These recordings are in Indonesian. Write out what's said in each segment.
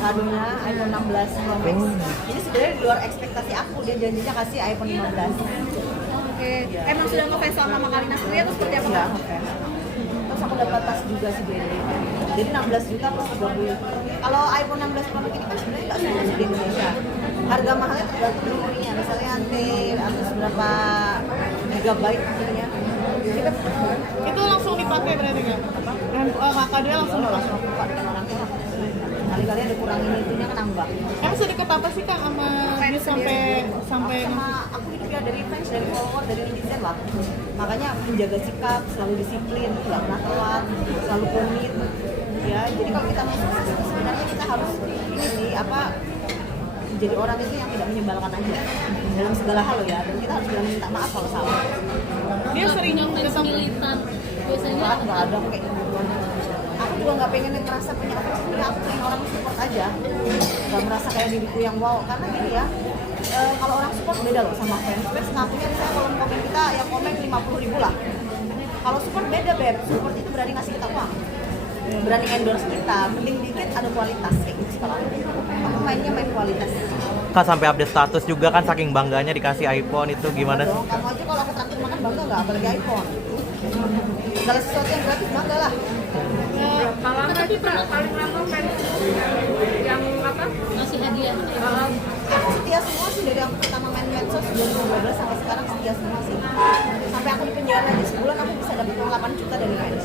kadonya iPhone 16 Pro Max. Ini sebenarnya di luar ekspektasi aku, dia janjinya kasih iPhone 15. Oke. Emang sudah ngefans sama Kalina sendiri atau seperti apa? Iya, ngefans. Terus aku dapat tas juga sih BD. Jadi 16 juta plus 30. Kalau iPhone 16 Pro Max ini kan sebenarnya nggak semua di Indonesia. Harga mahalnya tergantung memorinya. Misalnya nanti atau berapa gigabyte ininya. Kita Itu langsung dipakai berarti nggak? Kakak dia langsung dipakai. buka dengan orang tua. Kali-kali ada kurangin itunya kan nambah. Emang sedekat apa sih Kak sama dia sampai Sama aku hidupnya dari fans, dari follower, dari netizen lah. Makanya menjaga sikap, selalu disiplin, nggak pernah telat, selalu komit. Ya, jadi kalau kita mau sukses itu sebenarnya kita harus ini sih jadi orang itu yang tidak menyebalkan aja dalam segala hal loh ya. Dan kita harus bilang minta maaf kalau salah. dia sering fans militan biasanya Nggak ada kayak gitu. Aku juga nggak pengen ngerasa punya fans sendiri, aku pengen orang support aja. Nggak merasa kayak diriku yang wow, karena gini ya. Kalau orang support beda loh sama fans. Fans ngakunya misalnya kalau komen kita yang komen 50.000 lah. Kalau support beda beb. Support itu berani ngasih kita uang, berani endorse kita. Mending dikit ada kualitas kayak gitu sekarang. Aku mainnya main kualitas. Kak sampai update status juga kan saking bangganya dikasih iPhone itu gimana sih? Dong, kamu aja kalau aku traktir makan bangga nggak, apalagi iPhone. Segala sesuatu yang gratis bangga lah. tapi pernah paling lama fans yang apa ngasih hadiah Aku setia semua sih dari aku pertama main medsos 2012 sampai sekarang setia semua sih. Sampai aku di penjara aja sebulan aku bisa dapat uang 8 juta dari fans.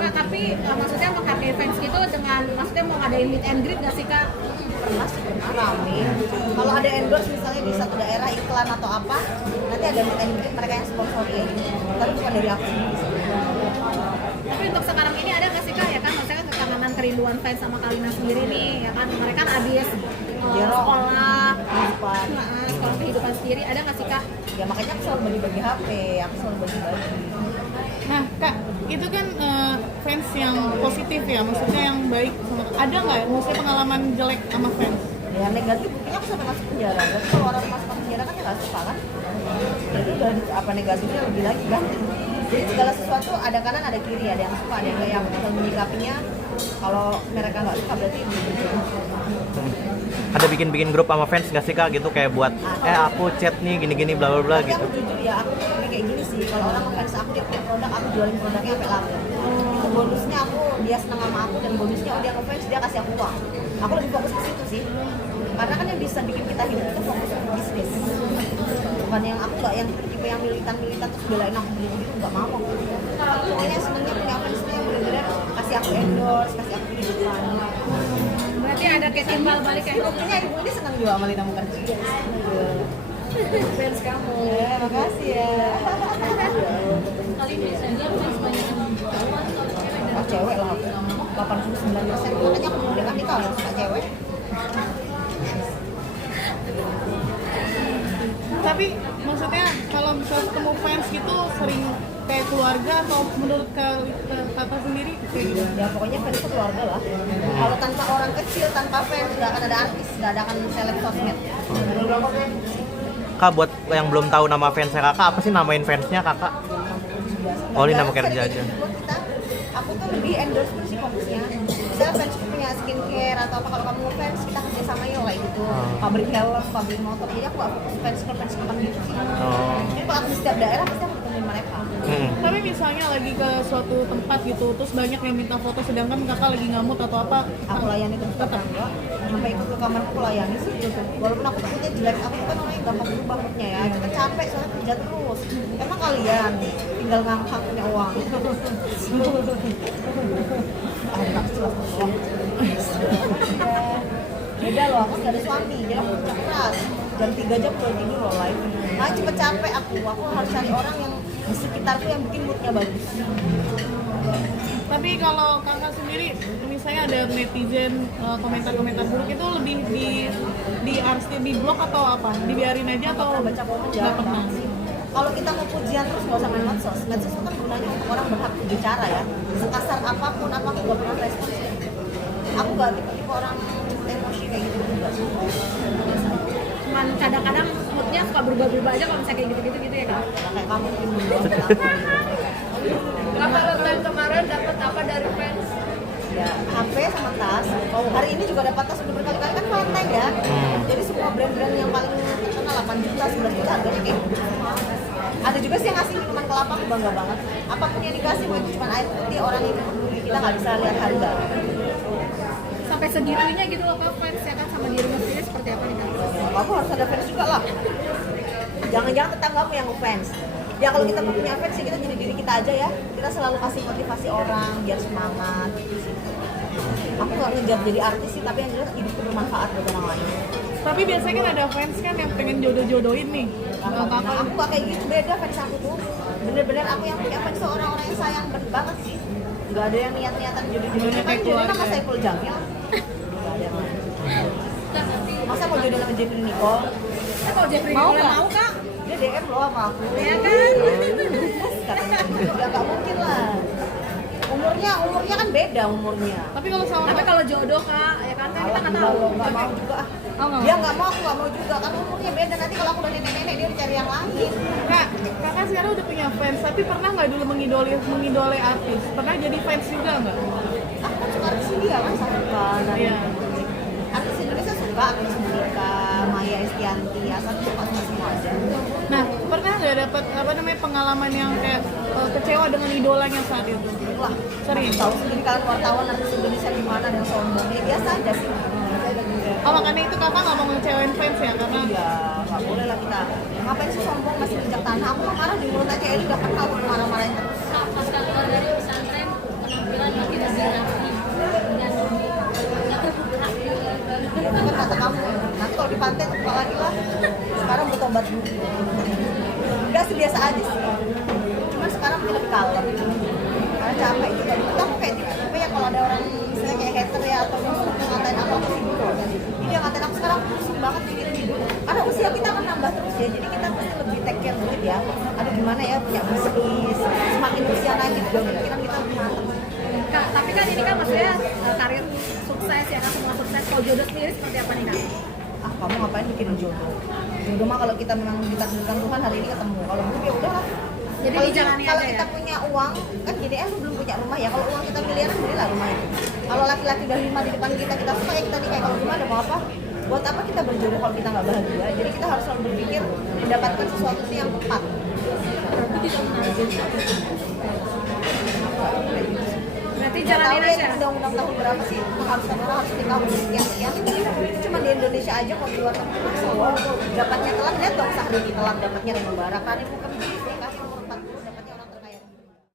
Nah, tapi maksudnya menghargai fans gitu dengan maksudnya mau ngadain meet and greet nggak sih Kak? Pernah sih, pernah rame. Kalau ada endorse misalnya di satu daerah iklan atau apa, nanti ada meet and greet mereka yang sponsorin. Tapi bukan dari aku sendiri sih. Tapi untuk sekarang ini ada nggak sih Kak? Ya kan maksudnya kekangenan kerinduan fans sama Kalina sendiri nih, ya kan mereka kan abis sekolah, Kehidupan. sekolah kehidupan sendiri, ada nggak sih Kak? Ya makanya aku selalu bagi-bagi HP, aku selalu bagi-bagi. Nah Kak, itu kan fans yang positif ya, maksudnya yang baik. Ada nggak maksudnya pengalaman jelek sama fans? Ya negatif, buktinya aku sampai masuk penjara. Berarti kalau orang masuk penjara kan ya nggak suka kan? Jadi udah apa negatifnya lebih lagi kan? Jadi segala sesuatu ada kanan ada kiri, ada yang suka, ada yang nggak, yang tinggal menyikapinya. Kalau mereka nggak suka berarti Ada bikin grup sama fans gak sih Kak gitu kayak buat aku chat nih gini-gini bla bla bla tapi gitu. aku jujur ya, aku tuh kayak gini sih. Kalau orang ngefans aku, dia punya produk, aku jualin produknya sampai laku. Itu bonusnya dia senang sama aku, dan bonusnya dia ngefans, dia kasih aku uang. Aku lebih fokus ke situ sih. Karena kan yang bisa bikin kita hidup itu fokus ke bisnis. Bukan yang aku nggak yang tipe yang militan terus belain aku gitu nggak mau. Aku pokoknya senengnya punya fans tuh yang benar-benar kasih aku endorse, kasih aku kehidupan. Berarti ada kayak timbal balik kayak Buktinya ibu ini senang juga sama Lina Mukerja. fans kamu. Ya, makasih ya. kali biasanya fans banyak yang cowok atau cewek Oh, cewek lah aku. 89%. Makanya aku mau dengan nikah yang suka cewek. Tapi maksudnya kalau misalnya ketemu fans gitu sering kayak keluarga atau menurut Kakak sendiri kayak gitu? Ya pokoknya fans itu keluarga lah. Kalau tanpa orang kecil, tanpa fans, nggak akan ada artis, nggak akan seleb sosmed. Kak buat yang belum tahu nama fansnya Kakak apa sih namain fansnya Kakak? Oh ini nama kerja aja. Aku tuh lebih endorse sih fokusnya. Misalnya fans punya skincare atau apa, kalau kamu mau fans kita kerja sama yuk kayak gitu. Pabrik helm, pabrik motor. Jadi aku gak fokus fans kapan gitu sih. Jadi kalau aku di setiap daerah pasti aku ketemuin mereka. Tapi misalnya lagi ke suatu tempat gitu, terus banyak yang minta foto sedangkan kakak lagi ngamut atau apa? Aku layani terus tetap enggak. Sampai ikut ke kamar aku layani sih. Walaupun aku takutnya jelek, aku kan orangnya gampang berubah moodnya ya. Kita capek soalnya kerja terus. Emang kalian tinggal ngangkang punya uang. Beda loh, aku nggak ada suami, jadi aku kerja keras. Jam 3 jam udah tidur loh live. Nah cepet capek aku harus cari orang yang di sekitarku yang bikin moodnya bagus. Tapi kalau kakak sendiri, misalnya ada netizen komentar-komentar buruk itu lebih di arsip di blog atau apa? Dibiarin aja atau Baca komen nggak jarang pernah? banget sih. Kalau kita mau pujian terus nggak usah main medsos. Medsos itu kan gunanya untuk orang berhak bicara ya. Sekasar apapun, aku nggak pernah respon sih. Aku nggak tipe-tipe orang emosi kayak gitu juga sih. Cuman kadang-kadang moodnya suka berubah-berubah aja kalau misalnya kayak gitu-gitu gitu ya Kak. Nah, kayak kamu Kakak tahun kemarin dapat apa dari fans? ya HP sama tas. Hari ini juga dapat tas udah berkali-kali kan Valentine ya. Jadi semua brand-brand yang paling terkenal 8 juta, 11 juta harganya kayak gitu semua. Ada juga sih yang ngasih minuman kelapa, aku bangga banget. Apapun yang dikasih mau itu cuma air putih, orang itu peduli, kita nggak bisa lihat harga. Sampai segitunya gitu loh Kak, fans ya kan sama dirinya sendiri seperti apa nih Kak? Ya, kamu harus ada fans juga lah. Jangan-jangan tetanggamu yang ngefans. Ya kalau kita mau punya fans sih kita jadi diri kita aja ya. Kita selalu kasih motivasi orang biar semangat. Aku nggak ngejar jadi artis sih, tapi yang jelas hidupku bermanfaat buat orang lain. Tapi biasanya kan ada fans kan yang pengen jodoh-jodohin nih. Nah, Kakak aku gak kayak gitu, beda fans aku tuh. Bener-bener aku yang punya fans tuh orang-orang yang sayang banget sih. Gak ada yang niat-niatan jodoh-jodohin. Kan Kayak jodoh sama keluarga. Saiful Jamil. Gak ada yang masa mau jodoh sama Jeffrey Nicole? Kalau Jeffrey Mau Nicole nggak? mau Kak? Dia DM loh sama aku. Ya kan? Katanya ya gak mungkin lah. Umurnya kan beda umurnya. Tapi kalau sama Tapi kalau jodoh Kak, ya kan kita nggak tahu. Gak mau juga. Oh, nggak Dia mau. nggak mau, aku nggak mau juga. Kan umurnya beda. Nanti kalau aku udah nenek-nenek dia cari yang lain. Kak, kakak sekarang udah punya fans, tapi pernah nggak dulu mengidolai artis? Pernah jadi fans juga nggak? Aku kan suka artis India kan suka. Iya. Artis Indonesia suka, Agnes Monica, Maya Estianty, asal suka semua aja. Nah, pernah nggak dapat apa namanya pengalaman yang kayak kecewa dengan idolanya saat itu? Wah, Sering. tahu sendiri kalian wartawan artis Indonesia gimana dan sombong. Ya biasa aja sih. Oh, makanya itu kakak nggak mau ngecewain fans ya karena Iya, nggak boleh lah kita. Ngapain sih sombong masih injak tanah? Aku mah marah di mulut aja, Eli udah kenal aku marah-marahin terus. Pas keluar dari pesantren penampilan makin lebih rapi dan Ya kan kata kamu, nanti kalau di pantai buka lagi lah. Sekarang butuh obat dulu. Udah sih biasa aja sih. Cuma sekarang mungkin lebih kalem. Karena capek juga. Itu aku kayak tipe ya kalau ada orang misalnya kayak hater ya atau yang ngatain aku sih gitu. Jadi dia ngatain aku sekarang aku pusing banget mikirin hidup. Karena usia kita akan nambah terus ya. Jadi kita pasti lebih take care duit ya. Aduh gimana ya punya bisnis. Semakin usia naik juga pikiran kita lebih matang. Kak, tapi kan ini kan maksudnya karir sukses ya kan, semua sukses. Kalau jodoh sendiri seperti apa nih Kak? Ah kamu ngapain mikirin jodoh? Jodoh mah kalau kita memang ditakdirkan Tuhan hari ini ketemu. Kalau belum ya udah lah. Jadi Kalau dijalani kalau aja kita ya? punya uang kan jadi lu belum punya rumah ya. Kalau uang kita miliaran belilah rumah itu. Kalau laki-laki udah 5 di depan kita suka ya kita nikah. Kalau rumah ada mau apa? Buat apa kita berjodoh kalau kita nggak bahagia? Jadi kita harus selalu berpikir mendapatkan sesuatu itu yang tepat. Berarti Nggak tahu jalanin ya aja. itu undang-undang tahun berapa sih mengharuskan orang harus nikah umur sekian-sekian. Itu cuma di Indonesia aja kalau di luar negeri masa wow dapatnya telat lihat dong Syahrini telat dapatnya Reno Barak kan itu kan